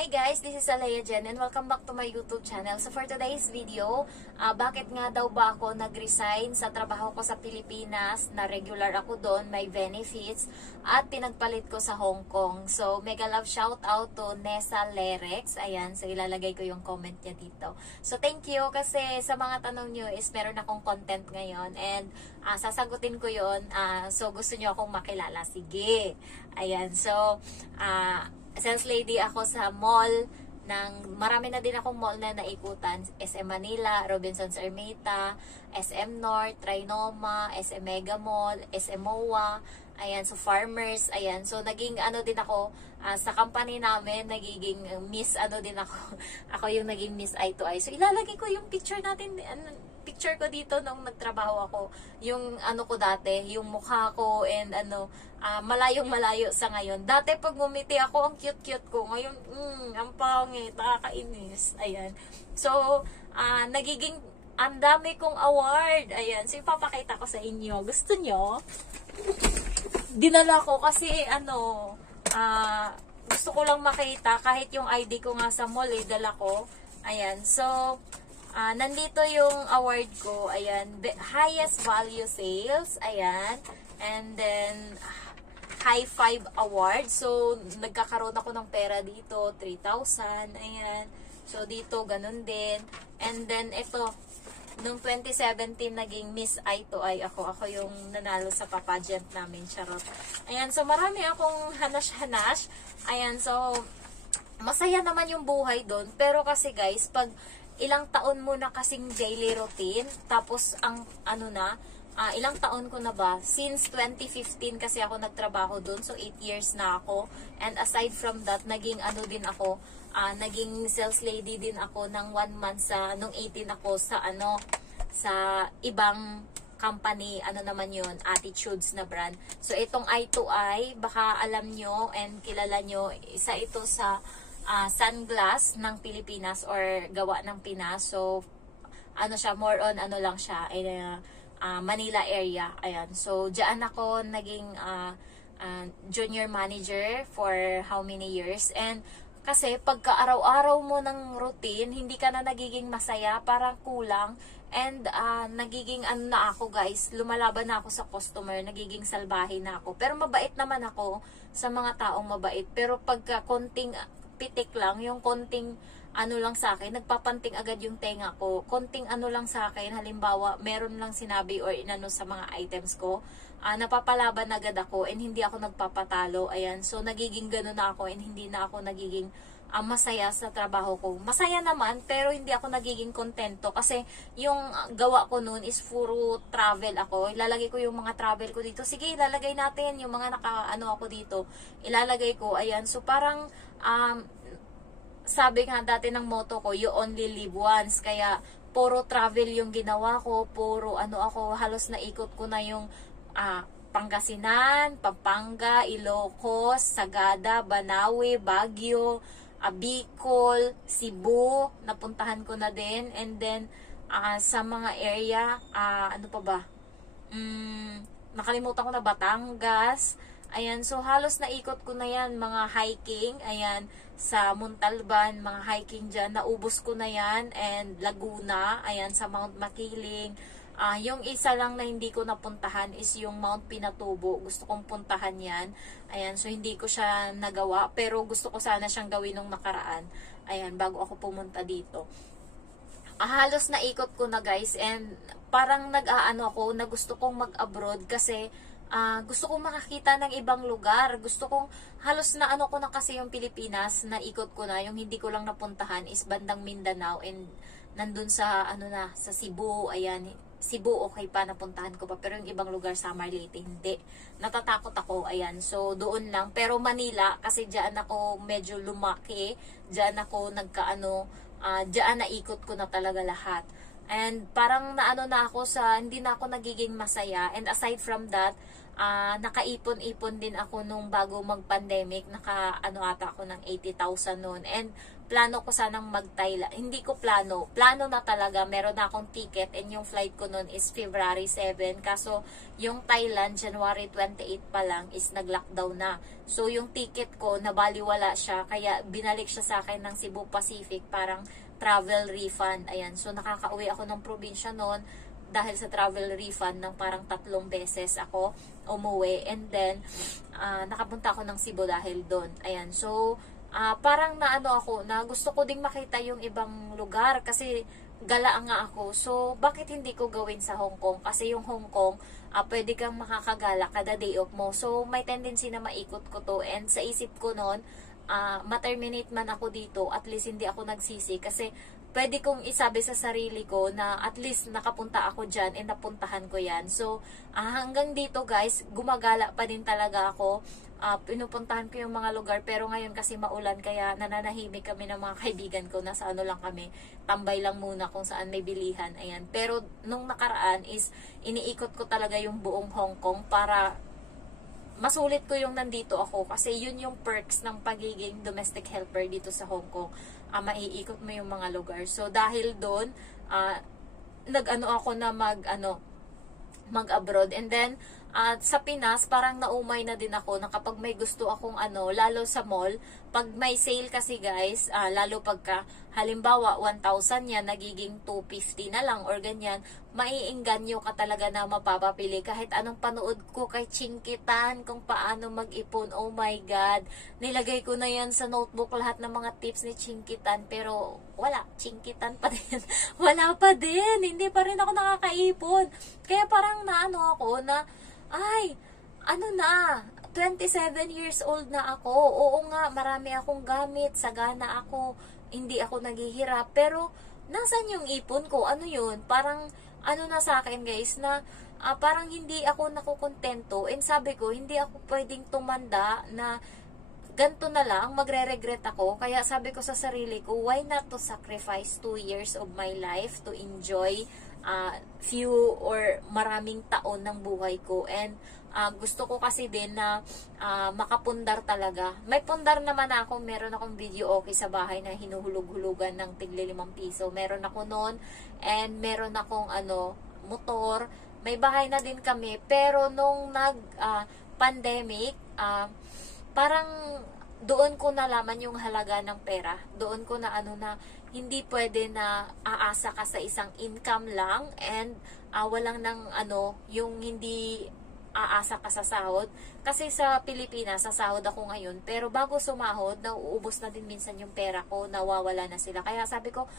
Hi guys, this is Alea Jen and welcome back to my YouTube channel. So for today's video, bakit nga daw ba ako nag-resign sa trabaho ko sa Pilipinas, na regular ako doon, may benefits, at pinagpalit ko sa Hong Kong. So mega love shout out to Nessa Lerex. Ayan, so ilalagay ko yung comment niya dito. So thank you kasi sa mga tanong nyo is meron akong content ngayon and sasagutin ko yun. So gusto nyo akong makilala, sige. Ayan, so sales lady ako sa mall marami na din akong mall na naikutan. SM Manila, Robinsons Ermita, SM North, Trinoma, SM Mega Mall, SM MOA, ayan, so Farmers, ayan, so naging ano din ako sa company namin, nagiging miss ano din ako. Ako yung naging miss eye to eye. So ilalagay ko yung picture natin, picture ko dito nung nagtrabaho ako, yung ano ko dati, yung mukha ko and malayong malayo sa ngayon. Dati pag bumiti ako, ang cute-cute ko. Ngayon, ang pangit, nakakainis. Ayan. So, nagiging, ang dami kong award. Ayan. So, ipapakita ko sa inyo. Gusto nyo? Dinala ko kasi, gusto ko lang makita. Kahit yung ID ko nga sa mall, dala ko. Ayan. So, nandito yung award ko. Ayan. Highest value sales. Ayan. And then, high five award. So, nagkakaroon ako ng pera dito. 3,000. Ayan. So, dito, ganun din. And then, ito, noong 2017, naging Miss Eye to Eye ako. Ako yung nanalo sa pageant namin. Charot. Ayan. So, marami akong hanash-hanash. Ayan. So, masaya naman yung buhay doon. Pero kasi guys, pag ilang taon mo na kasing daily routine, tapos ang ilang taon ko na ba? Since 2015 kasi ako nagtrabaho doon. So, 8 years na ako. And aside from that, naging din ako, naging sales lady din ako ng 1 month nung 18 ako sa ibang company, naman yun, Attitudes na brand. So, itong Eye to Eye, baka alam nyo and kilala nyo, isa ito sa sunglass ng Pilipinas or gawa ng Pinas. So, siya, more on lang siya, Manila area. Ayan. So, diyan ako naging junior manager for how many years. And kasi pagka araw-araw mo ng routine, hindi ka na nagiging masaya, parang kulang. And nagiging na ako guys, lumalaban na ako sa customer, nagiging salbahe na ako. Pero mabait naman ako sa mga taong mabait. Pero pagka konting pitik lang, yung konting lang sa akin, nagpapanting agad yung tenga ko. Konting lang sa akin, halimbawa, meron lang sinabi or inano sa mga items ko, napapalaban agad ako and hindi ako nagpapatalo. Ayan, so nagiging gano'n na ako and hindi na ako nagiging masaya sa trabaho ko. Masaya naman, pero hindi ako nagiging kontento kasi yung gawa ko noon is puro travel ako. Ilalagay ko yung mga travel ko dito. Sige, ilalagay natin yung mga ako dito. Ilalagay ko, ayan. So parang sabi nga dati ng motto ko, you only live once. Kaya, puro travel yung ginawa ko. Puro ako, halos naikot ko na yung Pangasinan, Pampanga, Ilocos, Sagada, Banawe, Baguio, Bicol, Cebu. Napuntahan ko na din. And then, sa mga area, ano pa ba? Nakalimutan ko na, Batangas. Ayan, so halos naikot ko na yan, mga hiking, ayan, sa Montalban, mga hiking dyan, naubos ko na yan, and Laguna, ayan, sa Mount Makiling. Yung isa lang na hindi ko napuntahan is yung Mount Pinatubo, gusto kong puntahan yan, ayan, so hindi ko siya nagawa, pero gusto ko sana siyang gawin nung nakaraan, ayan, bago ako pumunta dito. Halos naikot ko na guys, and parang ako na gusto kong mag-abroad kasi, gusto kong makakita ng ibang lugar. Gusto kong, halos na ko na kasi yung Pilipinas, na ikot ko na. Yung hindi ko lang napuntahan is bandang Mindanao and nandun sa, sa Cebu. Ayan, Cebu okay pa, napuntahan ko pa. Pero yung ibang lugar, Samar, Leyte, hindi. Natatakot ako, ayan. So, doon lang. Pero Manila, kasi dyan ako medyo lumaki. Dyan ako dyan naikot ko na talaga lahat. And parang na ako sa, hindi na ako nagiging masaya. And aside from that, nakaipon-ipon din ako nung bago mag-pandemic. Ano ata ako ng 80,000 noon. And plano ko sanang mag-Thailand. Hindi ko plano. Plano na talaga. Meron na akong ticket and yung flight ko noon is February 7. Kaso yung Thailand, January 28 pa lang is nag-lockdown na. So yung ticket ko, nabaliwala siya. Kaya binalik siya sa akin ng Cebu Pacific. Parang travel refund. Ayan. So nakakauwi ako ng probinsya noon dahil sa travel refund ng parang 3 beses ako umuwi. And then, nakapunta ako ng Cebu dahil doon. Ayan. So, parang naano ako, na gusto ko ding makita yung ibang lugar kasi gala nga ako. So, bakit hindi ko gawin sa Hong Kong? Kasi yung Hong Kong, pwede kang makakagala kada day off mo. So, may tendency na maikot ko to. And sa isip ko noon, ma-terminate man ako dito, at least hindi ako nagsisi. Kasi, pwede kong isabi sa sarili ko na at least nakapunta ako dyan and napuntahan ko yan. So, hanggang dito guys, gumagala pa din talaga ako. Pinupuntahan ko yung mga lugar, pero ngayon kasi maulan, kaya nananahimik kami ng mga kaibigan ko. Nasa ano lang kami, tambay lang muna kung saan may bilihan. Ayan. Pero nung nakaraan is iniikot ko talaga yung buong Hong Kong para masulit ko yung nandito ako, kasi yun yung perks ng pagiging domestic helper dito sa Hong Kong. Maiikot mo yung mga lugar. So dahil doon, nag-ano ako na mag-abroad. And then sa Pinas, parang naumay na din ako na kapag may gusto akong lalo sa mall, pag may sale kasi guys, lalo pagka halimbawa 1,000 yan, nagiging 250 na lang or ganyan, maiingganyo ka talaga na mapapapili. Kahit anong panood ko kay Chinkitan kung paano mag-ipon, oh my God, nilagay ko na yan sa notebook lahat ng mga tips ni Chinkitan, pero wala, Chinkitan pa din. Wala pa din, hindi pa rin ako nakakaipon. Kaya parang naano ako na, ay, 27 years old na ako. Oo nga, marami akong gamit, sagana ako, hindi ako naghihirap. Pero, nasan yung ipon ko? Ano yun? Parang, na sa akin guys, na parang hindi ako nakukontento. And sabi ko, hindi ako pwedeng tumanda na ganito na lang, magre-regret ako. Kaya sabi ko sa sarili ko, why not to sacrifice 2 years of my life to enjoy few or maraming taon ng buhay ko. And gusto ko kasi din na makapundar talaga. May pundar naman ako, meron akong video okay sa bahay na hinuhulog-hulugan ng tigli 5 piso. Meron ako noon, and meron akong motor. May bahay na din kami, pero nung pandemic, parang doon ko nalaman yung halaga ng pera. Doon ko na na hindi pwede na aasa ka sa isang income lang, and walang yung hindi aasa ka sa sahod. Kasi sa Pilipinas, sa sahod ako ngayon, pero bago sumahod, nauubos na din minsan yung pera ko, nawawala na sila. Kaya sabi ko,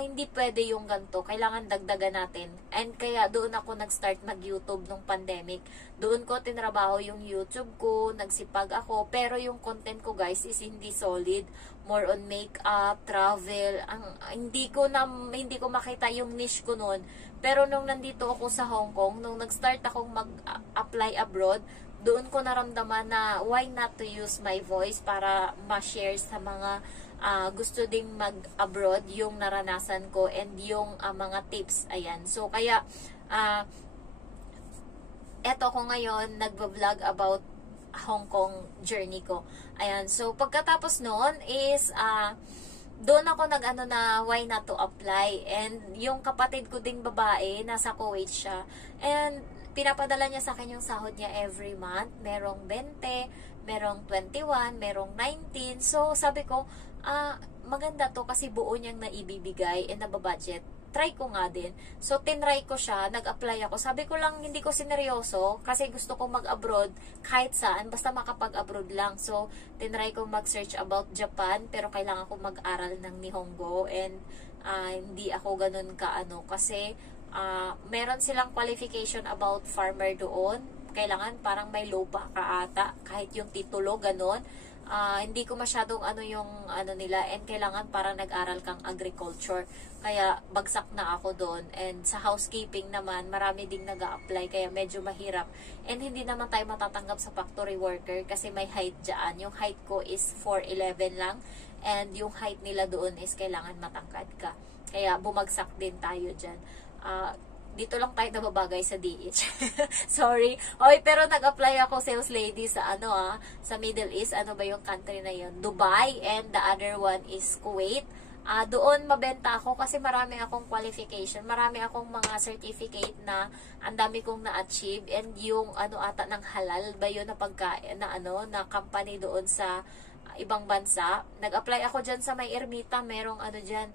hindi pwede yung ganito, kailangan dagdagan natin. And kaya doon ako nag-start mag-YouTube nung pandemic. Doon ko tinrabaho yung YouTube ko, nagsipag ako, pero yung content ko guys is hindi solid. More on makeup, travel. Hindi ko makita yung niche ko noon. Pero nung nandito ako sa Hong Kong, nung nag-start akong mag-apply abroad, doon ko naramdaman na why not to use my voice para ma-share sa mga gusto ding mag-abroad yung naranasan ko and yung mga tips. Ayan. So, kaya eto ko ngayon, nagba-vlog about Hong Kong journey ko. Ayan. So, pagkatapos noon is doon ako na why not to apply. And yung kapatid ko ding babae, nasa Kuwait siya. And pinapadala niya sa akin yung sahod niya every month. Merong 20, merong 21, merong 19. So, sabi ko, maganda to kasi buo niyang naibibigay and nababudget. Try ko nga din. So, tinry ko siya, nag-apply ako. Sabi ko lang, hindi ko sineryoso kasi gusto ko mag-abroad kahit saan, basta makapag-abroad lang. So, tinry ko mag-search about Japan, pero kailangan ko mag-aral ng Nihongo, and hindi ako ganun kasi meron silang qualification about farmer doon. Kailangan parang may lupa ka ata, kahit yung titulo, ganun. Hindi ko masyadong yung nila, and kailangan parang nag-aral kang agriculture. Kaya bagsak na ako doon. And sa housekeeping naman, marami ding nag-a-apply, kaya medyo mahirap. And hindi naman tayo matatanggap sa factory worker kasi may height dyan. Yung height ko is 4'11 lang, and yung height nila doon is kailangan matangkad ka. Kaya bumagsak din tayo dyan. dito lang tayo nababagay sa DH. Sorry. Oy, pero nag-apply ako sales lady sa sa Middle East. Ano ba yung country na yun? Dubai, and the other one is Kuwait. Doon mabenta ako kasi marami akong qualification, marami akong mga certificate na ang dami kong na-achieve, and yung ata ng halal ba yun na pagkain na na company doon sa ibang bansa. Nag-apply ako diyan sa may Ermita, merong diyan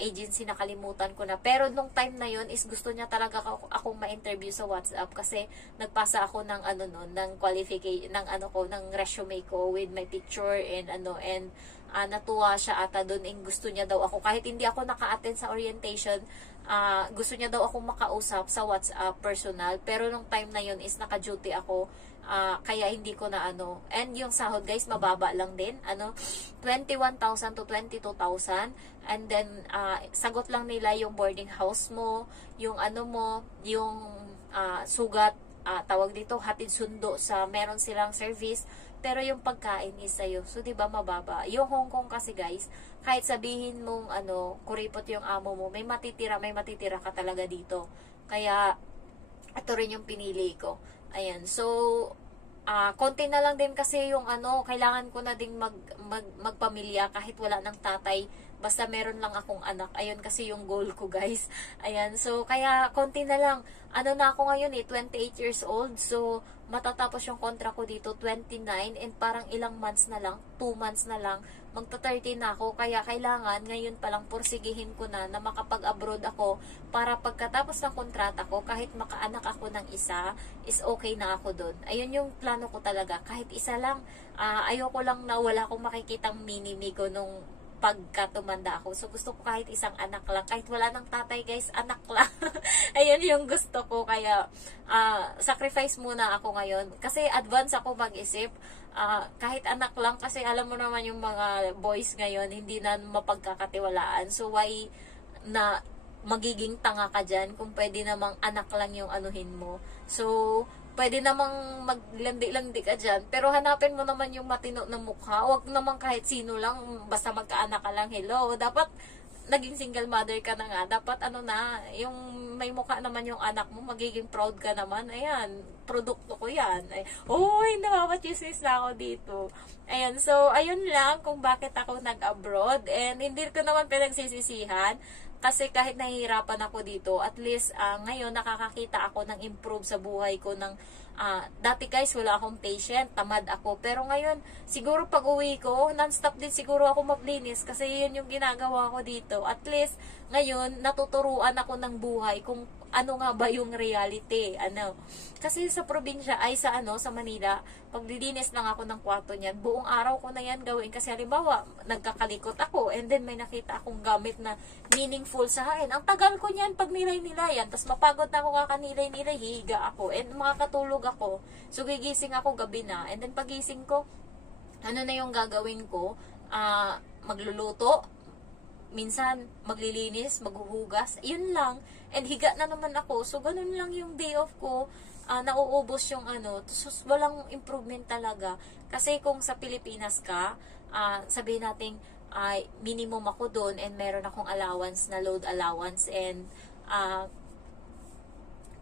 agency, nakalimutan ko na. Pero nung time na yun is gusto niya talaga akong ma-interview sa WhatsApp kasi nagpasa ako ng ng qualification ng ng resume ko with my picture and natuwa siya ata doon, gusto niya daw ako kahit hindi ako naka-attend sa orientation. Gusto niya daw akong makausap sa WhatsApp personal, pero nung time na yun is naka-duty ako. Kaya hindi ko na and yung sahod guys mababa lang din, 21,000 to 22,000, and then sagot lang nila yung boarding house mo, yung mo, yung sugat, tawag dito hatid sundo sa meron silang service, pero yung pagkain is sa'yo. So 'di ba mababa. Yung Hong Kong kasi guys, kahit sabihin mong kuripot yung amo mo, may matitira ka talaga dito. Kaya ito rin yung pinili ko. Ayan. So, konti na lang din kasi yung kailangan ko na ding magpamilya kahit wala ng tatay. Basta meron lang akong anak. Ayun kasi yung goal ko, guys. Ayan. So, kaya konti na lang. Na ako ngayon 28 years old. So, matatapos yung kontra ko dito 29, and parang ilang months na lang, 2 months na lang, magta-30 na ako. Kaya kailangan ngayon pa lang porsigihin ko na makapag-abroad ako para pagkatapos ng kontrata ko, kahit makaanak ako ng isa, is okay na ako doon. Ayun yung plano ko talaga. Kahit isa lang, ayoko lang na wala akong makikitang mini-me ko nung pagka tumanda ako. So, gusto ko kahit isang anak lang. Kahit wala ng tatay, guys, anak lang. Ayun yung gusto ko. Kaya, sacrifice muna ako ngayon. Kasi advance ako mag-isip. Kahit anak lang. Kasi alam mo naman yung mga boys ngayon, hindi na mapagkakatiwalaan. So, why na magiging tanga ka dyan kung pwede namang anak lang yung anuhin mo. So, pwede namang maglandi-landi ka dyan, pero hanapin mo naman yung matino na mukha. Huwag naman kahit sino lang, basta magkaanak ka lang, hello. Dapat, naging single mother ka na nga. Dapat, yung may mukha naman yung anak mo, magiging proud ka naman. Ayan, produkto ko yan. Uy, nakapachismis na ako dito. Ayan, so, ayun lang kung bakit ako nag-abroad. And hindi ko naman pinagsisisihan. Kasi kahit nahihirapan ako dito, at least ngayon nakakakita ako ng improve sa buhay ko. Dati guys, wala akong patient, tamad ako. Pero ngayon, siguro pag uwi ko, non-stop din siguro ako maglinis. Kasi yun yung ginagawa ko dito. At least, ngayon, natuturuan ako ng buhay kung ano nga ba yung reality. Kasi sa probinsya, sa Manila, paglilinis lang ako ng kwarto niyan, buong araw ko na yan gawin. Kasi halimbawa, nagkakalikot ako, and then may nakita akong gamit na meaningful sa akin. Ang tagal ko niyan pag nilay-nilayan, tapos mapagod na ako kakanilay-nilay, higa ako, and makakatulog ako. So, gigising ako gabi na, and then pagising ko, ano na yung gagawin ko? Magluluto, minsan maglilinis, maghuhugas, yun lang. And higa na naman ako. So, ganun lang yung day off ko. Nauubos yung tapos walang improvement talaga. Kasi kung sa Pilipinas ka, sabihin natin, minimum ako doon, and meron akong allowance na load allowance, and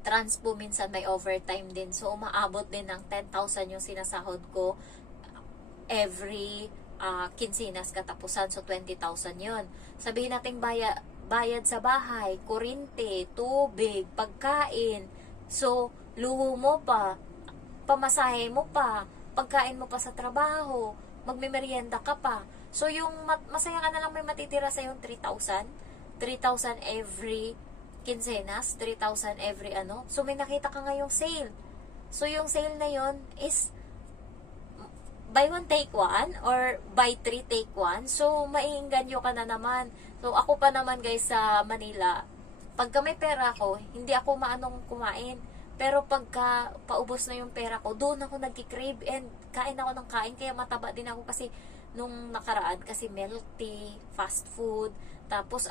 transpo minsan may overtime din. So, umaabot din ng 10,000 yung sinasahod ko every kinsinas katapusan. So, 20,000 yun. Sabihin natin bayad sa bahay, kuryente, tubig, pagkain. So, luho mo pa, pamasahe mo pa, pagkain mo pa sa trabaho, magmemeryenda ka pa. So, yung masaya ka na lang may matitira sa yung 3,000. 3,000 every kinsenas, 3,000 every So, may nakita ka ngayong sale. So, yung sale na yon is buy one take one or buy three take one. So, maiinganyo ka na naman. So, ako pa naman guys sa Manila, pagka may pera ako, hindi ako maanong kumain. Pero pagka paubos na yung pera ko, doon ako nagki-crave, and kain ako ng kain, kaya mataba din ako kasi nung nakaraan kasi milk tea, fast food. Tapos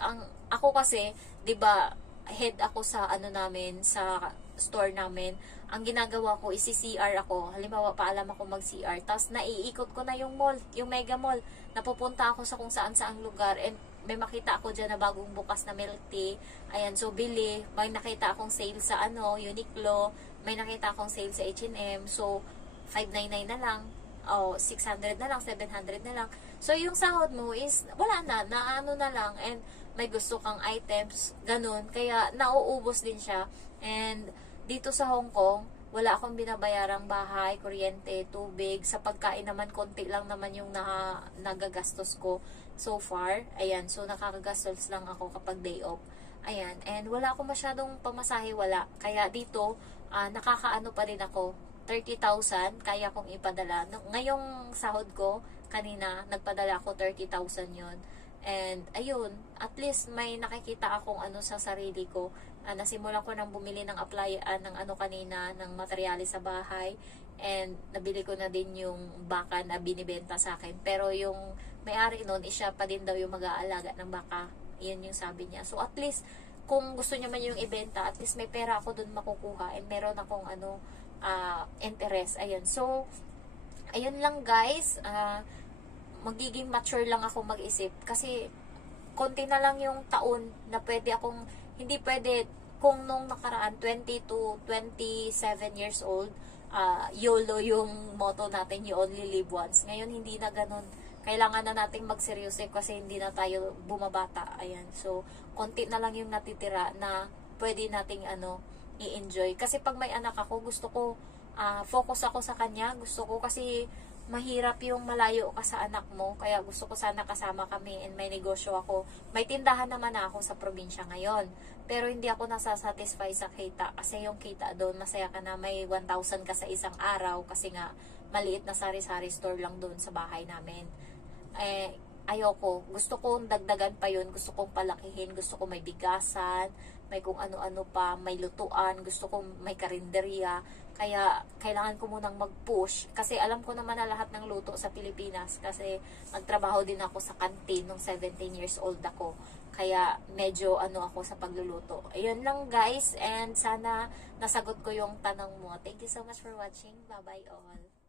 ako kasi, 'di ba, head ako sa ano namin, sa store namin, ang ginagawa ko is CR ako. Halimbawa, paalam ako mag-CR. Tapos, naiikot ko na yung mall, yung mega mall. Napupunta ako sa kung saan-saang lugar. And may makita ako dyan na bagong bukas na milk tea. Ayan, so bili. May nakita akong sale sa Uniqlo. May nakita akong sale sa H&M. So, 599 na lang. O, 600 na lang, 700 na lang. So, yung sahod mo is, wala na, naano na lang. And, may gusto kang items, ganun. Kaya, nauubos din siya. And, dito sa Hong Kong, wala akong binabayarang bahay, kuryente, tubig. Sa pagkain naman, konti lang naman yung nagagastos ko so far. Ayan, so nakakagastos lang ako kapag day off. Ayan, and wala akong masyadong pamasahe, wala. Kaya dito, nakakaano pa rin ako. 30,000, kaya kong ipadala. Ngayong sahod ko, kanina, nagpadala ako 30,000 yon. And, ayun, at least may nakikita akong sa sarili ko. Nasimulan ko nang bumili ng ng kanina, ng materyales sa bahay. And, nabili ko na din yung baka na binibenta sa akin. Pero yung may-ari nun, siya pa din daw yung mag-aalaga ng baka. Yun yung sabi niya. So, at least, kung gusto niya man yung ibenta, at least may pera ako dun makukuha. And, meron akong interest. Ayun. So, ayun lang guys. Magiging mature lang ako mag-isip. Kasi, konti na lang yung taon na pwede akong, hindi pwede, kung nung nakaraan, 20 to 27 years old, YOLO yung motto natin, you only live once. Ngayon, hindi na ganun. Kailangan na nating magseryoso kasi hindi na tayo bumabata. Ayan. So, konti na lang yung natitira na pwede nating i-enjoy. Kasi pag may anak ako, gusto ko, focus ako sa kanya. Gusto ko kasi, mahirap yung malayo ka sa anak mo, kaya gusto ko sana kasama kami and may negosyo ako. May tindahan naman ako sa probinsya ngayon, pero hindi ako nasasatisfy sa kita, kasi yung kita doon, masaya ka na may 1,000 ka sa isang araw, kasi nga, maliit na sari-sari store lang doon sa bahay namin. Ayoko, gusto kong dagdagan pa yun, gusto kong palakihin, gusto kong may bigasan, may kung ano-ano pa, may lutuan, gusto kong may karinderya. Kaya, kailangan ko munang mag-push. Kasi alam ko naman na lahat ng luto sa Pilipinas. Kasi, nagtrabaho din ako sa canteen nung 17 years old ako. Kaya, medyo ako sa pagluluto. Ayun lang guys. And sana, nasagot ko yung tanong mo. Thank you so much for watching. Bye-bye all.